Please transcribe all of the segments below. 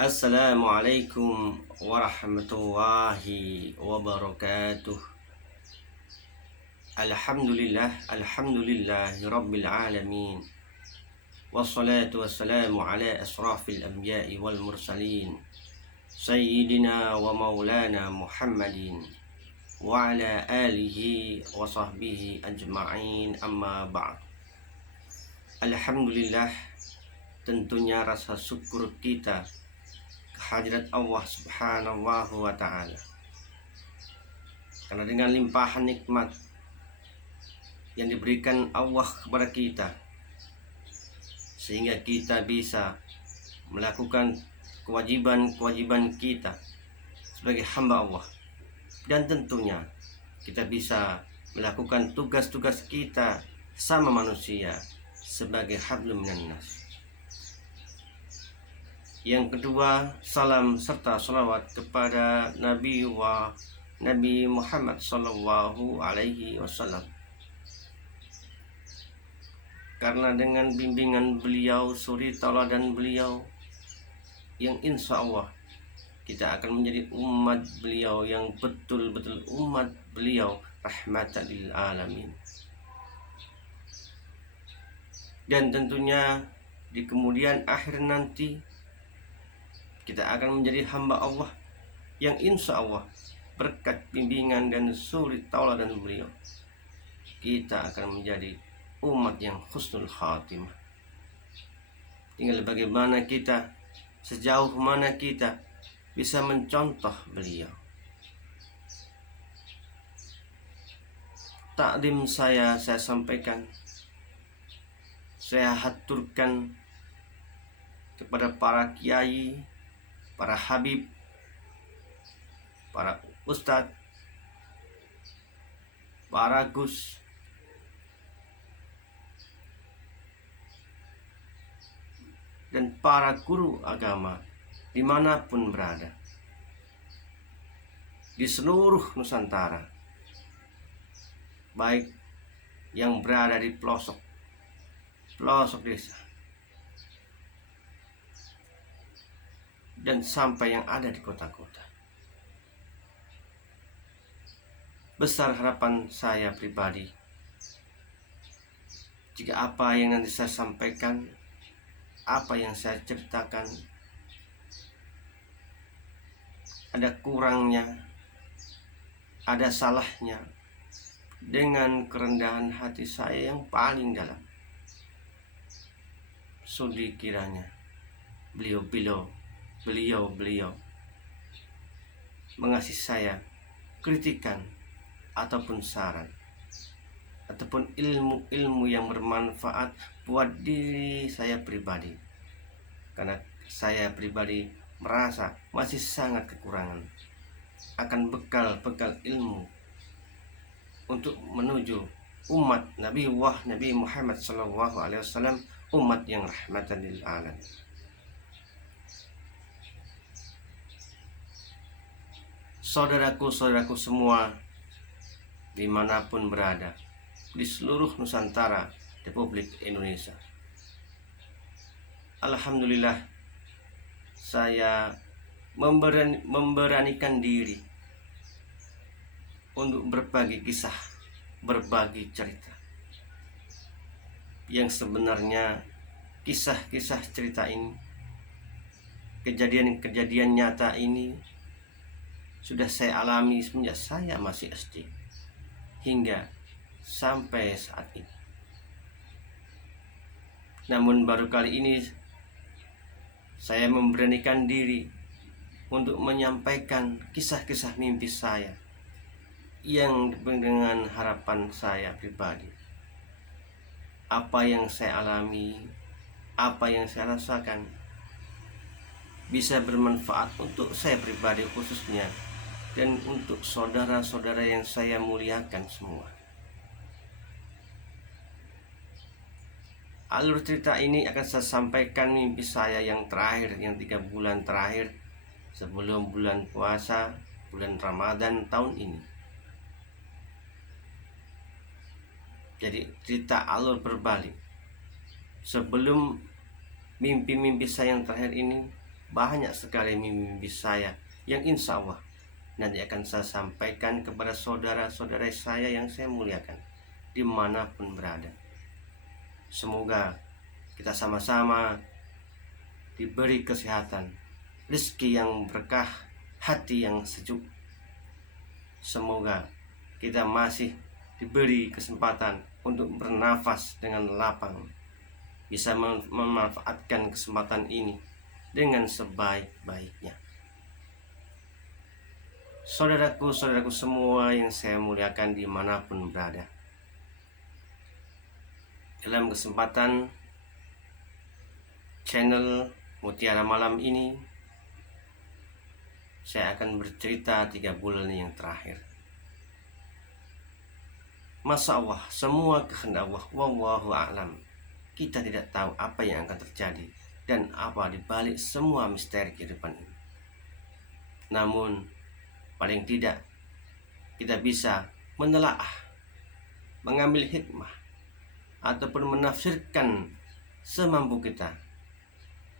Assalamualaikum warahmatullahi wabarakatuh. Alhamdulillahi rabbil alamin. Wassalatu wassalamu ala asrafil anbiya'i wal mursalin, Sayyidina wa maulana Muhammadin wa ala alihi wa sahbihi ajma'in, amma ba'd. Alhamdulillah, tentunya rasa syukur kita kehadirat Allah subhanahu wa ta'ala, karena dengan limpahan nikmat yang diberikan Allah kepada kita, sehingga kita bisa melakukan kewajiban-kewajiban kita sebagai hamba Allah, dan tentunya kita bisa melakukan tugas-tugas kita sama manusia sebagai hablum minan nas. Yang kedua, salam serta salawat kepada Nabi Muhammad sallallahu alaihi wasallam, karena dengan bimbingan beliau, suri tauladan beliau, yang insya Allah kita akan menjadi umat beliau yang betul-betul umat beliau, rahmatan lil alamin. Dan tentunya di kemudian akhir nanti kita akan menjadi hamba Allah yang insya Allah berkat bimbingan dan suri tauladan beliau, kita akan menjadi umat yang husnul khatimah. Tinggal bagaimana kita, sejauh mana kita bisa mencontoh beliau. Takdim saya sampaikan, saya haturkan kepada para kiai, para habib, para ustadz, para gus, dan para guru agama dimanapun berada di seluruh Nusantara, baik yang berada di pelosok desa dan sampai yang ada di kota-kota. Besar harapan saya pribadi, jika apa yang nanti saya sampaikan, apa yang saya ceritakan ada kurangnya, ada salahnya, dengan kerendahan hati saya yang paling dalam, sudi kiranya beliau mengasih saya kritikan ataupun saran ataupun ilmu yang bermanfaat buat diri saya pribadi, karena saya pribadi merasa masih sangat kekurangan akan bekal ilmu untuk menuju umat Nabi Muhammad sallallahu alaihi wasallam, umat yang rahmatan lil alamin. Saudaraku semua dimanapun berada di seluruh Nusantara Republik Indonesia, alhamdulillah saya memberanikan diri untuk berbagi kisah, berbagi cerita yang sebenarnya kisah-kisah cerita ini, kejadian-kejadian nyata ini sudah saya alami semenjak saya masih SD hingga sampai saat ini. Namun baru kali ini saya memberanikan diri untuk menyampaikan kisah-kisah mimpi saya yang dengan harapan saya pribadi, apa yang saya alami, apa yang saya rasakan bisa bermanfaat untuk saya pribadi khususnya, dan untuk saudara-saudara yang saya muliakan semua. Alur cerita ini akan saya sampaikan mimpi saya yang terakhir, yang 3 bulan terakhir sebelum bulan puasa, bulan Ramadan tahun ini. Jadi cerita alur berbalik. Sebelum mimpi-mimpi saya yang terakhir ini, banyak sekali mimpi saya yang insya Allah nanti akan saya sampaikan kepada saudara-saudara saya yang saya muliakan dimanapun berada. Semoga kita sama-sama diberi kesehatan, rezeki yang berkah, hati yang sejuk. Semoga kita masih diberi kesempatan untuk bernafas dengan lapang, bisa memanfaatkan kesempatan ini dengan sebaik-baiknya. Saudaraku semua yang saya muliakan dimanapun berada, dalam kesempatan channel Mutiara Malam ini, saya akan bercerita 3 bulan yang terakhir. Masya Allah, semua kehendak Allah, wallahu a'lam. Kita tidak tahu apa yang akan terjadi dan apa dibalik semua misteri kehidupan ini. Namun, paling tidak kita bisa menelaah, mengambil hikmah, ataupun menafsirkan semampu kita,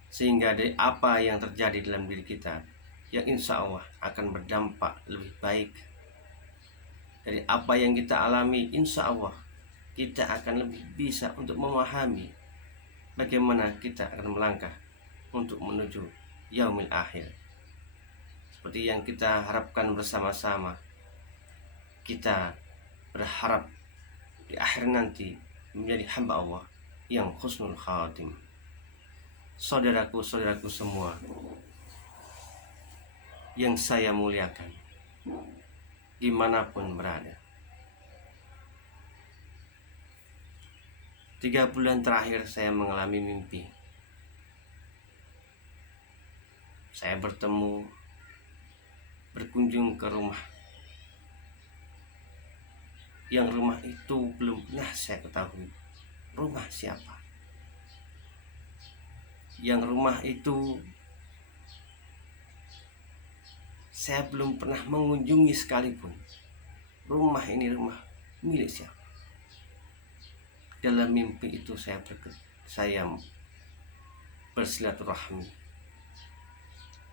sehingga dari apa yang terjadi dalam diri kita yang insya Allah akan berdampak lebih baik dari apa yang kita alami. Insya Allah kita akan lebih bisa untuk memahami bagaimana kita akan melangkah untuk menuju yaumil akhir. Seperti yang kita harapkan bersama-sama, kita berharap di akhir nanti menjadi hamba Allah yang husnul khatim. Saudaraku semua yang saya muliakan dimanapun berada, 3 bulan terakhir saya mengalami mimpi. Saya berkunjung ke rumah yang rumah itu belum pernah saya ketahui rumah siapa. Yang rumah itu saya belum pernah mengunjungi sekalipun. Rumah ini rumah milik siapa? Dalam mimpi itu saya bersilaturahmi.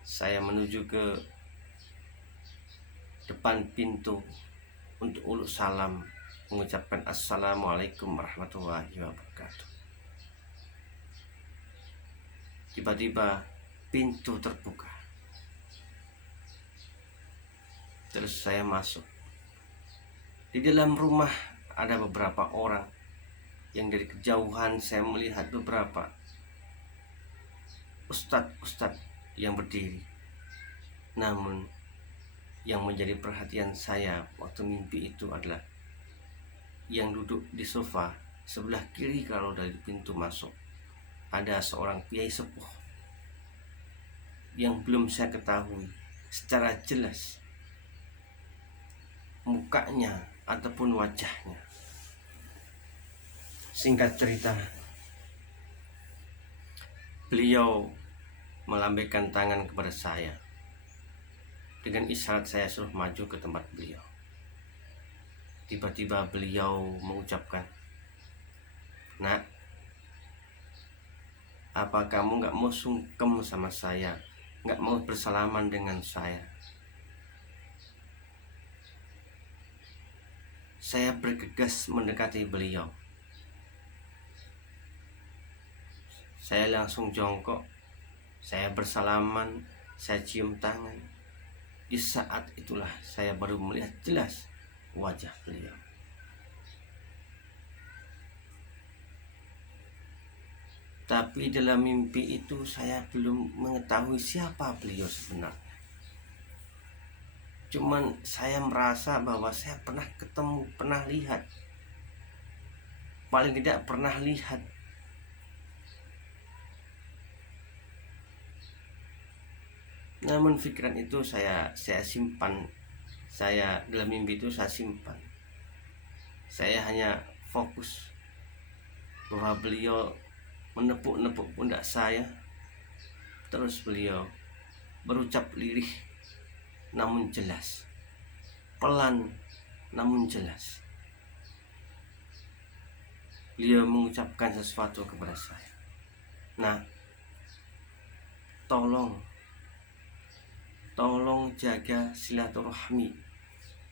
Saya menuju ke depan pintu untuk uluk salam, mengucapkan assalamualaikum warahmatullahi wabarakatuh. Tiba-tiba pintu terbuka, terus saya masuk. Di dalam rumah ada beberapa orang yang dari kejauhan saya melihat beberapa ustadz yang berdiri. Namun yang menjadi perhatian saya waktu mimpi itu adalah yang duduk di sofa sebelah kiri kalau dari pintu masuk ada seorang kiai sepuh yang belum saya ketahui secara jelas mukanya ataupun wajahnya. Singkat cerita, beliau melambaikan tangan kepada saya. Dengan isyarat saya suruh maju ke tempat beliau. Tiba-tiba beliau mengucapkan, "Nak, apa kamu gak mau sungkem sama saya? Gak mau bersalaman dengan saya?" Saya bergegas mendekati beliau. Saya langsung jongkok, saya bersalaman, saya cium tangan. Di saat itulah saya baru melihat jelas wajah beliau. Tapi dalam mimpi itu saya belum mengetahui siapa beliau sebenarnya. Cuman saya merasa bahwa saya pernah ketemu, pernah lihat. Paling tidak pernah lihat. Namun pikiran itu saya simpan. Saya dalam mimpi itu saya simpan. Saya hanya fokus bahwa beliau menepuk-nepuk pundak saya. Terus beliau berucap lirih namun jelas, pelan namun jelas. Beliau mengucapkan sesuatu kepada saya. "Nah, tolong jaga silaturahmi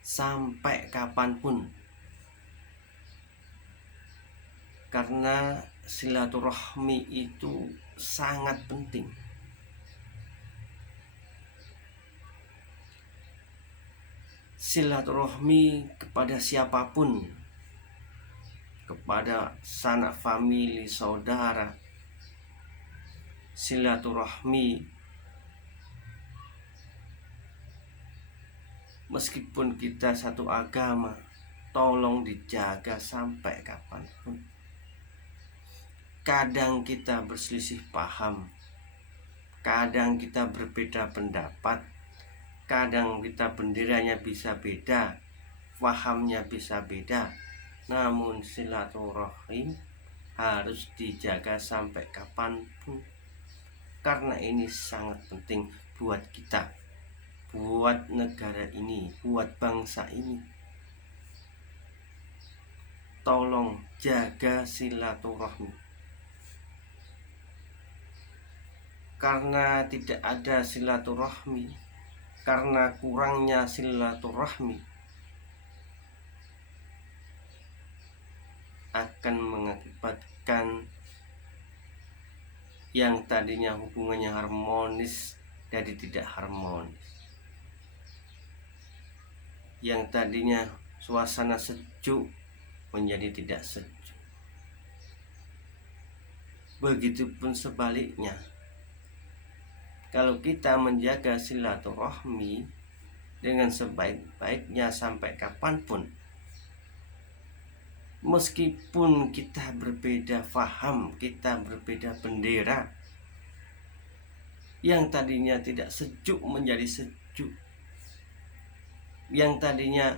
sampai kapanpun, karena silaturahmi itu sangat penting. Silaturahmi kepada siapapun, kepada sanak famili, saudara, silaturahmi meskipun kita satu agama, tolong dijaga sampai kapanpun. Kadang kita berselisih paham, kadang kita berbeda pendapat, kadang kita benderanya bisa beda, pahamnya bisa beda, namun silaturahim harus dijaga sampai kapanpun, karena ini sangat penting buat kita, buat negara ini, buat bangsa ini. Tolong jaga silaturahmi, karena tidak ada silaturahmi, karena kurangnya silaturahmi akan mengakibatkan yang tadinya hubungannya harmonis jadi tidak harmonis, yang tadinya suasana sejuk menjadi tidak sejuk. Begitupun sebaliknya, kalau kita menjaga silaturahmi dengan sebaik-baiknya sampai kapanpun, meskipun kita berbeda faham, kita berbeda bendera, yang tadinya tidak sejuk menjadi sejuk, yang tadinya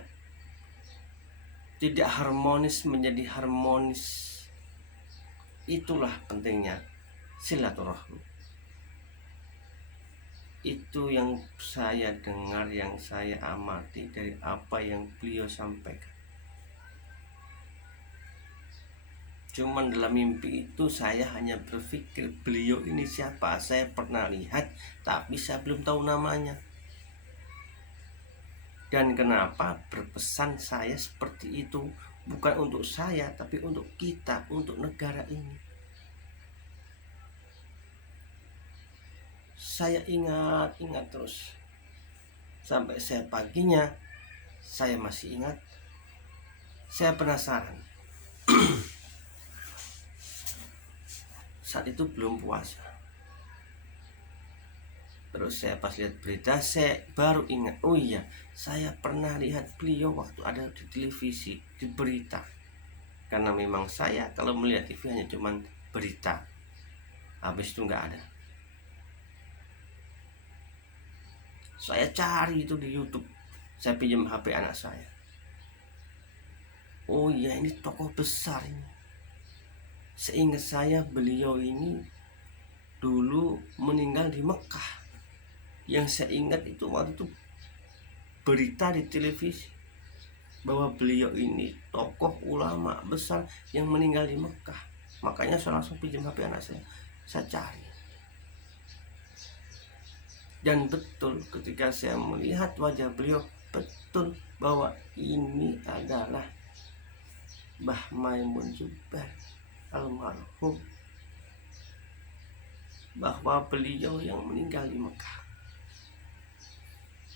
tidak harmonis menjadi harmonis. Itulah pentingnya silaturahmi. Itu yang saya dengar, yang saya amati dari apa yang beliau sampaikan. Cuman dalam mimpi itu saya hanya berpikir, beliau ini siapa? Saya pernah lihat, tapi saya belum tahu namanya. Dan kenapa berpesan saya seperti itu? Bukan untuk saya, tapi untuk kita, untuk negara ini. Saya ingat terus. Sampai saya paginya, saya masih ingat. Saya penasaran. Saat itu belum puasa. Terus saya pas lihat berita, saya baru ingat, oh iya, saya pernah lihat beliau waktu ada di televisi, di berita. Karena memang saya kalau melihat TV hanya cuman berita, habis itu nggak ada. Saya cari itu di YouTube, saya pinjam HP anak saya. Oh iya, ini tokoh besar ini. Seingat saya beliau ini dulu meninggal di Mekah. Yang saya ingat itu waktu itu berita di televisi bahwa beliau ini tokoh ulama besar yang meninggal di Mekah. Makanya saya langsung pinjam HP anak saya cari. Dan betul ketika saya melihat wajah beliau, betul bahwa ini adalah Mbah Maimun Zubair almarhum, bahwa beliau yang meninggal di Mekah.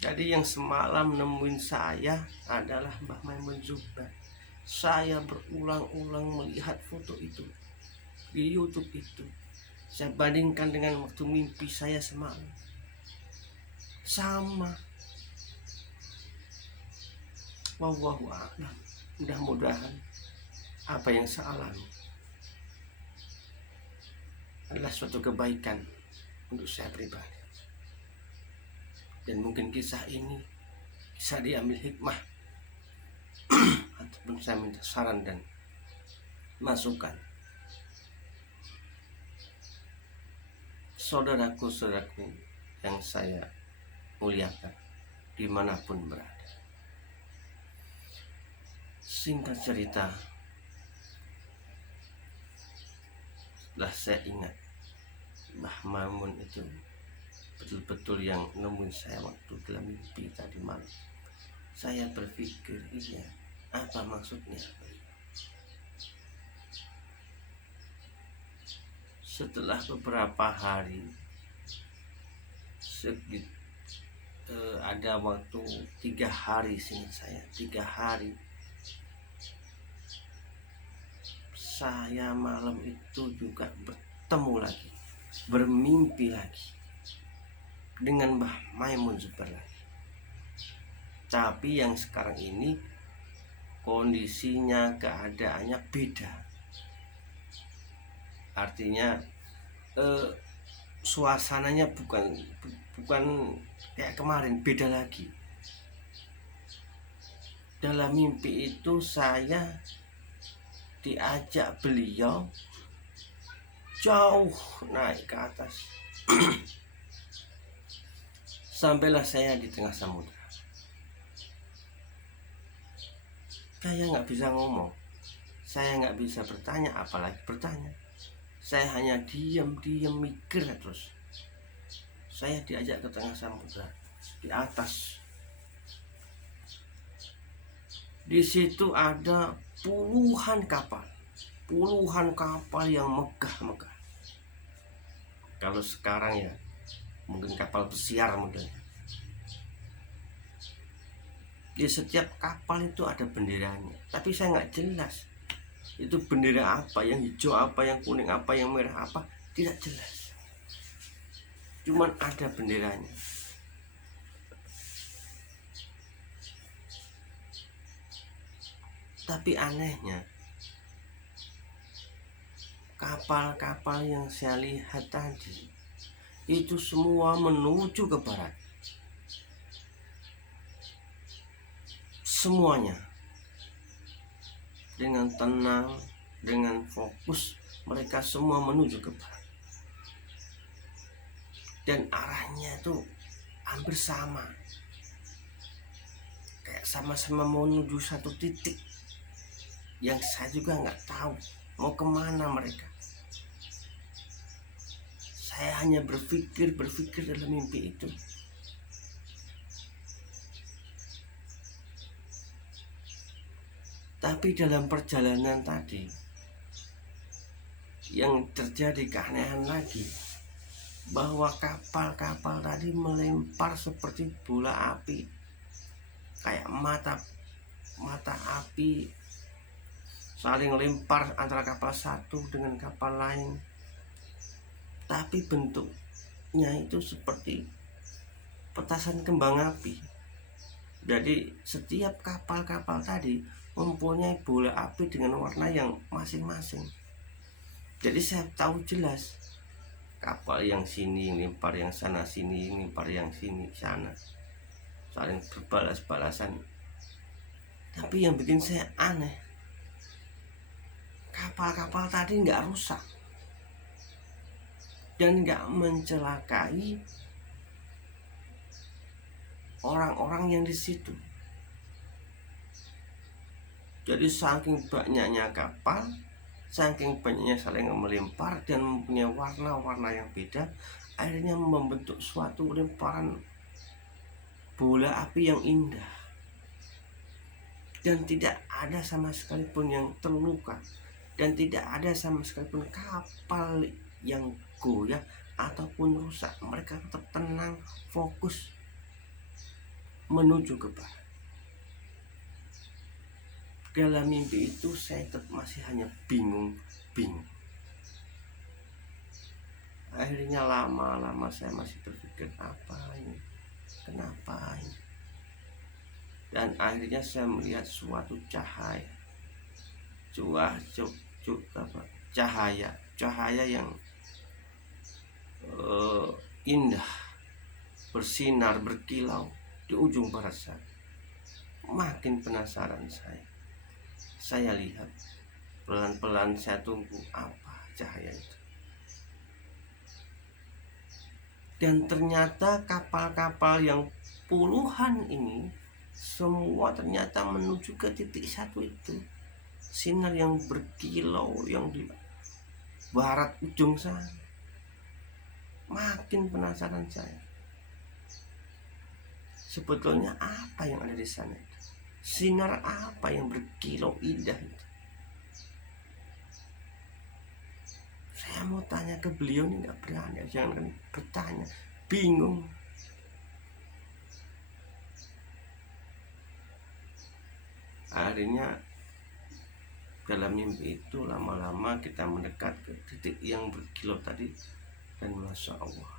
Jadi yang semalam nemuin saya adalah Mbah Maimun Zubair. Saya berulang-ulang melihat foto itu di YouTube itu. Saya bandingkan dengan waktu mimpi saya semalam. Sama. Wallahu a'lam. Mudah-mudahan apa yang saya alami adalah suatu kebaikan untuk saya pribadi. Dan mungkin kisah ini bisa diambil hikmah ataupun saya minta saran dan masukan. Saudaraku yang saya muliakan dimanapun berada. Singkat cerita, setelah saya ingat Mbah Maimun itu betul-betul yang nemuin saya waktu dalam mimpi tadi malam. Saya berpikir, iya, apa maksudnya? Setelah beberapa hari, ada waktu 3 hari, seingat saya 3 hari, saya malam itu juga bertemu lagi, bermimpi lagi dengan Mbah Maimun Zubair lagi. Tapi yang sekarang ini kondisinya, keadaannya beda. Artinya suasananya bukan kayak kemarin, beda lagi. Dalam mimpi itu saya diajak beliau jauh naik ke atas. Sampailah saya di tengah samudra. Saya nggak bisa ngomong, saya nggak bisa bertanya, apalagi bertanya. Saya hanya diam mikir terus. Saya diajak ke tengah samudra, di atas. Di situ ada puluhan kapal yang megah-megah. Kalau sekarang ya mungkin kapal pesiar modelnya. Di setiap kapal itu ada benderanya, tapi saya nggak jelas itu bendera apa, yang hijau apa, yang kuning apa, yang merah apa, tidak jelas. Cuman ada benderanya. Tapi anehnya, kapal-kapal yang saya lihat tadi itu semua menuju ke barat. Semuanya dengan tenang, dengan fokus, mereka semua menuju ke barat. Dan arahnya itu hampir sama, kayak sama-sama menuju satu titik yang saya juga nggak tahu mau kemana mereka. Saya hanya berpikir dalam mimpi itu. Tapi dalam perjalanan tadi yang terjadi keanehan lagi, bahwa kapal-kapal tadi melempar seperti bola api, kayak mata api saling lempar antara kapal satu dengan kapal lain. Tapi bentuknya itu seperti petasan kembang api. Jadi setiap kapal-kapal tadi mempunyai bola api dengan warna yang masing-masing. Jadi saya tahu jelas kapal yang sini lempar yang sana, sini lempar yang sini sana, saling berbalas-balasan. Tapi yang bikin saya aneh, kapal-kapal tadi nggak rusak dan nggak mencelakai orang-orang yang di situ. Jadi saking banyaknya kapal, saking banyaknya saling melempar dan mempunyai warna-warna yang beda, akhirnya membentuk suatu lemparan bola api yang indah. Dan tidak ada sama sekali pun yang terluka, dan tidak ada sama sekali pun kapal yang goyah ataupun rusak. Mereka tetap tenang, fokus menuju ke barat. Dalam mimpi itu saya tetap masih hanya bingung. Akhirnya lama-lama saya masih berpikir, apa ini, kenapa ini. Dan akhirnya saya melihat suatu cahaya yang indah, bersinar, berkilau di ujung barat sana. Makin penasaran saya lihat, pelan-pelan saya tunggu apa cahaya itu. Dan ternyata kapal-kapal yang puluhan ini semua ternyata menuju ke titik satu itu. Sinar yang berkilau yang di barat ujung sana. Makin penasaran saya. sebetulnya apa yang ada di sana itu? Sinar apa yang berkilau indah itu? Saya mau tanya ke beliau ini nggak berani, jangan bertanya, bingung. Akhirnya dalam mimpi itu lama-lama kita mendekat ke titik yang berkilau tadi, dan Masya Allah,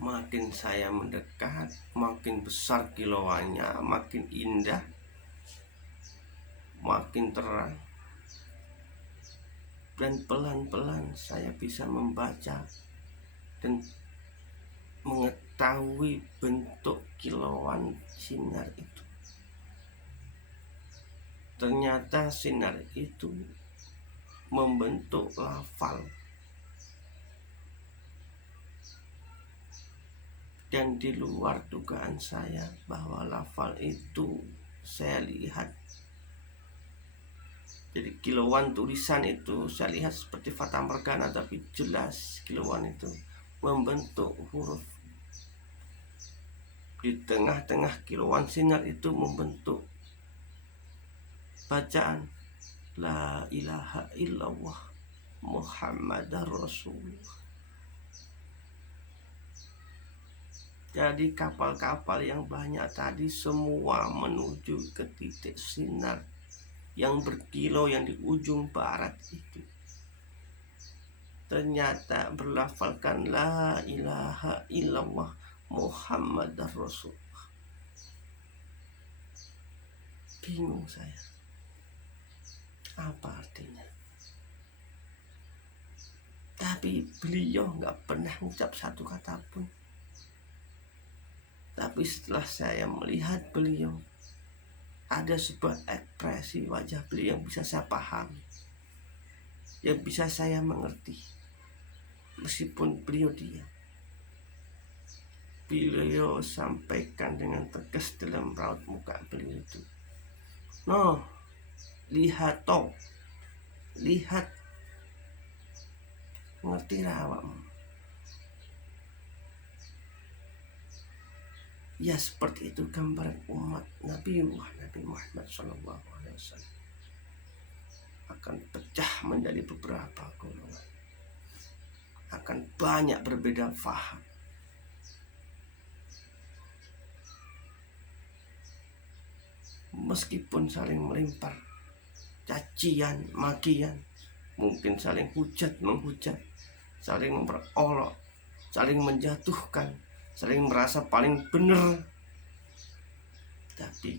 makin saya mendekat, makin besar kilauannya, makin indah, makin terang, dan pelan-pelan saya bisa membaca dan mengetahui bentuk kilauan sinar itu. Ternyata sinar itu membentuk lafal, dan di luar dugaan saya bahwa lafal itu saya lihat. Jadi kilauan tulisan itu saya lihat seperti fata morgana, tapi jelas kilauan itu membentuk huruf. Di tengah-tengah kilauan sinar itu membentuk bacaan La ilaha illallah Muhammadar Rasulullah. Jadi kapal-kapal yang banyak tadi semua menuju ke titik sinar yang berkilau yang di ujung barat itu. Ternyata berlafalkan La ilaha illallah Muhammadar Rasulullah. Bingung saya, apa artinya? Tapi beliau nggak pernah mengucap satu kata pun. Tapi setelah saya melihat beliau, ada sebuah ekspresi wajah beliau yang bisa saya pahami, yang bisa saya mengerti. Meskipun beliau diam, beliau sampaikan dengan tegas dalam raut muka beliau itu, no, lihat toh, lihat, ngertilah awakmu. Ya seperti itu gambaran umat Nabi Muhammad SAW akan pecah menjadi beberapa golongan, akan banyak berbeda faham. Meskipun saling melempar cacian, makian, mungkin saling hujat menghujat, saling memperolok, saling menjatuhkan, saling merasa paling benar. Tapi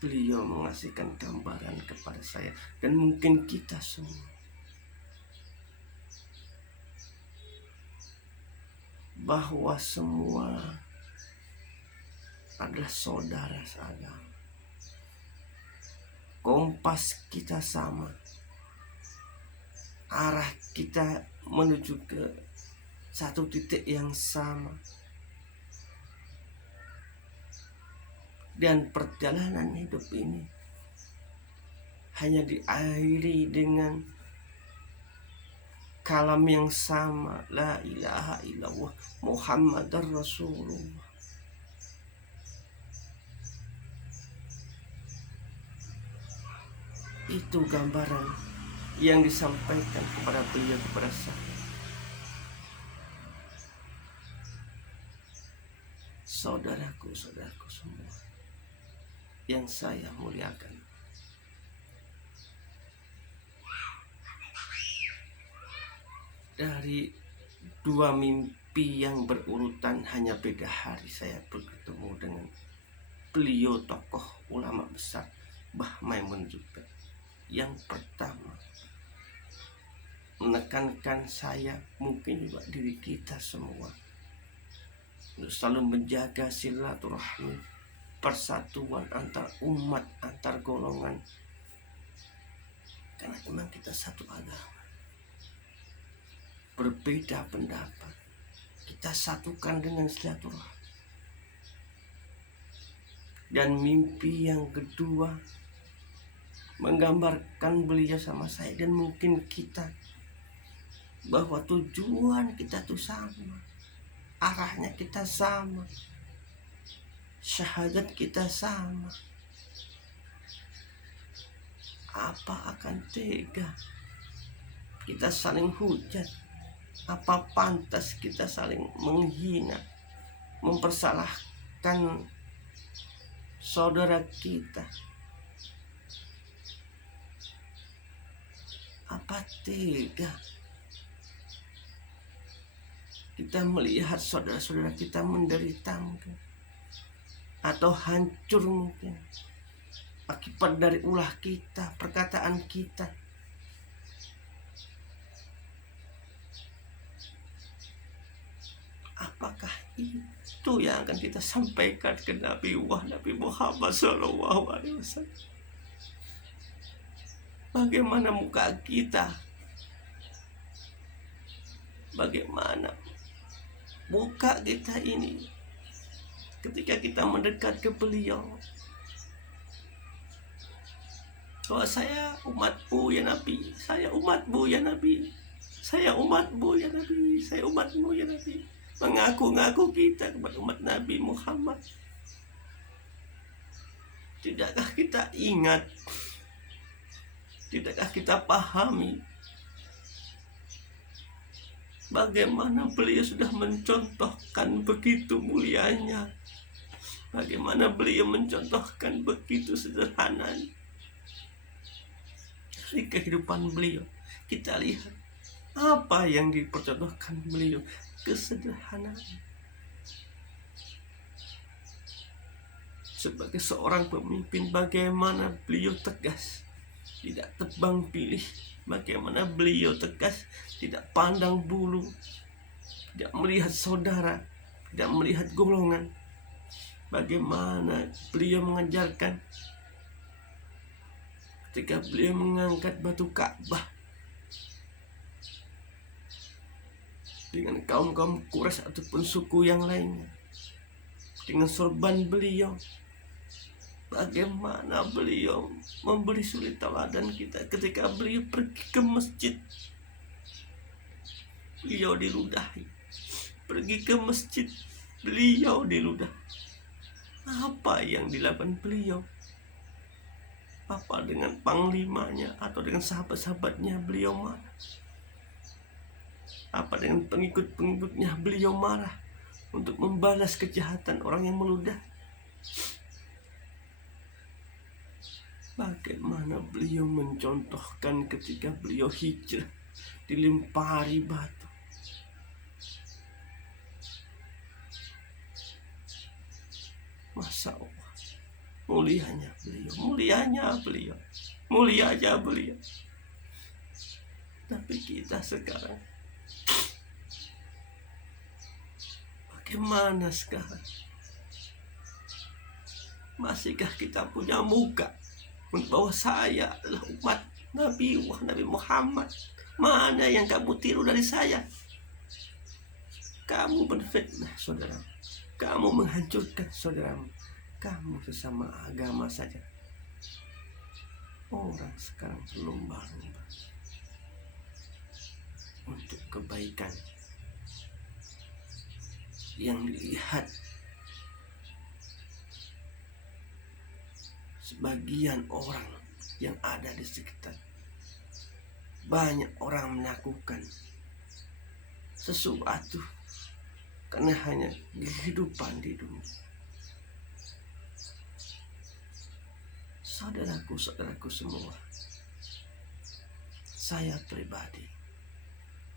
beliau mengasihkan gambaran kepada saya dan mungkin kita semua bahwa semua adalah saudara seagama. Kompas kita sama, arah kita menuju ke satu titik yang sama, dan perjalanan hidup ini hanya diakhiri dengan kalam yang sama, La ilaha illallah Muhammadar Rasulullah. Itu gambaran yang disampaikan kepada beliau, kepada saya. Saudaraku semua yang saya muliakan, dari dua mimpi yang berurutan, hanya beda hari saya bertemu dengan beliau, tokoh ulama besar Mbah Maimun juga. Yang pertama menekankan saya, mungkin juga diri kita semua, untuk selalu menjaga silaturahmi, persatuan antar umat, antar golongan, karena memang kita satu agama. Berbeda pendapat, kita satukan dengan silaturahmi. Dan mimpi yang kedua menggambarkan beliau sama saya dan mungkin kita, bahwa tujuan kita tuh sama. arahnya kita sama, syahadat kita sama. Apa akan tega kita saling hujat? Apa pantas kita saling menghina, mempersalahkan saudara kita? Apa tega kita melihat saudara-saudara kita menderita mungkin, atau hancur mungkin akibat dari ulah kita, perkataan kita? Apakah itu yang akan kita sampaikan ke Nabi Muhammad SAW? Bagaimana muka kita? Bagaimana muka kita ini ketika kita mendekat ke beliau? Bahwa saya umatmu ya Nabi, saya umatmu ya Nabi, saya umatmu ya Nabi, saya umatmu ya Nabi. Mengaku-ngaku kita kepada umat Nabi Muhammad. Tidakkah kita ingat, tidakkah kita pahami bagaimana beliau sudah mencontohkan begitu mulianya, bagaimana beliau mencontohkan begitu sederhananya. Dari kehidupan beliau kita lihat apa yang dipercontohkan beliau, kesederhanaan. Sebagai seorang pemimpin, bagaimana beliau tegas, tidak tebang pilih. Bagaimana beliau tegas, tidak pandang bulu, tidak melihat saudara, tidak melihat golongan. Bagaimana beliau mengajarkan ketika beliau mengangkat batu Ka'bah dengan kaum-kaum Quraisy ataupun suku yang lainnya, dengan sorban beliau. Bagaimana beliau memberi suri teladan kita ketika beliau pergi ke masjid, beliau diludahi. Pergi ke masjid, beliau diludahi. Apa yang dilakukan beliau? Apa dengan panglimanya atau dengan sahabat-sahabatnya beliau marah? Apa dengan pengikut-pengikutnya beliau marah untuk membalas kejahatan orang yang meludah? Bagaimana beliau mencontohkan ketika beliau hijrah dilempari batu. Masya Allah, mulianya beliau, mulia aja beliau. Tapi kita sekarang, bagaimana sekarang? Masihkah kita punya muka bahwa saya adalah umat Nabi Muhammad? Mana yang kamu tiru dari saya? Kamu berfitnah saudara, kamu menghancurkan saudaramu, kamu sesama agama saja. Orang sekarang berlomba-lomba untuk kebaikan yang dilihat sebagian orang yang ada di sekitar. Banyak orang melakukan sesuatu karena hanya kehidupan di dunia. Saudaraku semua, saya pribadi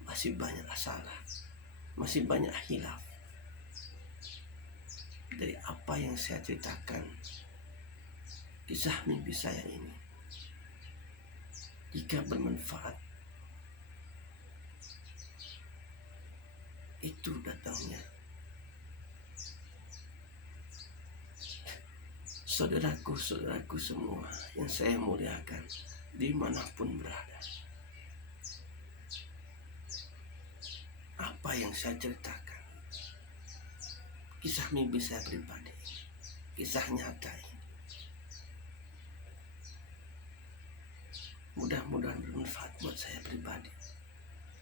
masih banyak salah, masih banyak hilaf dari apa yang saya ceritakan. Kisah mimpi saya ini, jika bermanfaat, itu datangnya saudaraku semua yang saya muliakan dimanapun berada. Apa yang saya ceritakan, kisah mimpi saya pribadi, kisah nyata ini, mudah-mudahan bermanfaat buat saya pribadi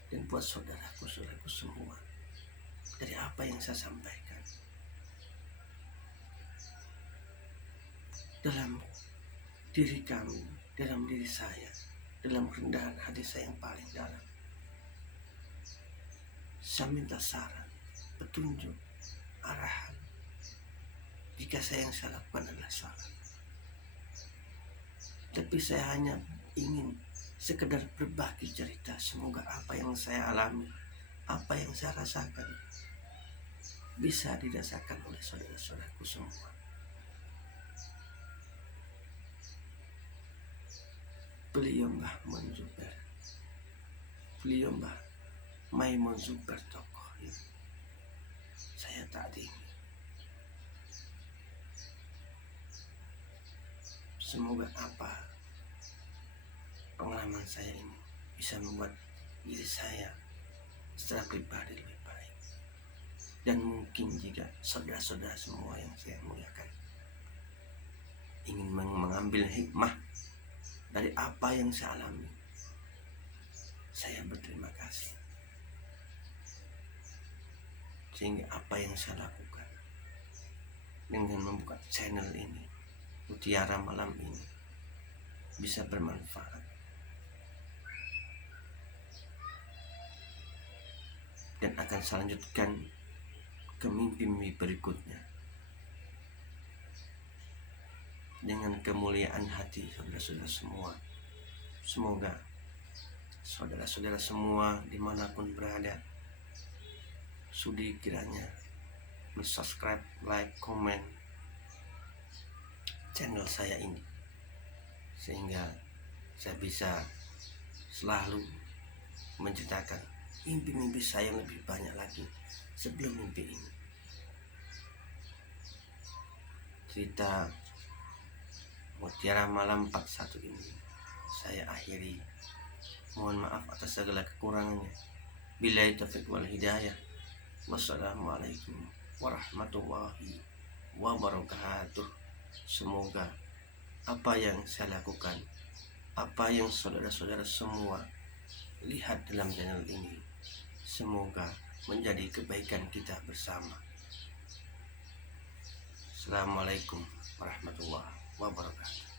dan buat saudaraku semua. dari apa yang saya sampaikan. Dalam diri kami, dalam diri saya, dalam kerendahan hati saya yang paling dalam, saya minta saran, petunjuk, arahan jika yang saya lakukan adalah salah. Tapi saya hanya ingin sekedar berbagi cerita. Semoga apa yang saya alami, apa yang saya rasakan bisa dirasakan oleh saudara-saudaraku semua. Beliau Mbah Mun Zubair, beliau Mbah Maimun Zubair, tokoh yang saya takdimi. Semoga apa pengalaman saya ini bisa membuat diri saya secara pribadi lebih baik. Dan mungkin jika saudara-saudara semua yang saya muliakan ingin mengambil hikmah dari apa yang saya alami, saya berterima kasih. Sehingga apa yang saya lakukan dengan membuka channel ini, Mutiara Malam ini, bisa bermanfaat. Dan akan saya lanjutkan ke mimpi-mimpi berikutnya dengan kemuliaan hati saudara-saudara semua. Semoga saudara-saudara semua dimanapun berada, sudi kiranya subscribe, like, komen channel saya ini, sehingga saya bisa selalu menceritakan mimpi-mimpi saya yang lebih banyak lagi sebelum mimpi ini. Cerita Mutiara Malam 41 ini saya akhiri. Mohon maaf atas segala kekurangannya. Billahi taufiq wal hidayah. Wassalamualaikum warahmatullahi wabarakatuh. Semoga apa yang saya lakukan, apa yang saudara-saudara semua lihat dalam channel ini, semoga menjadi kebaikan kita bersama. Assalamualaikum warahmatullahi wabarakatuh.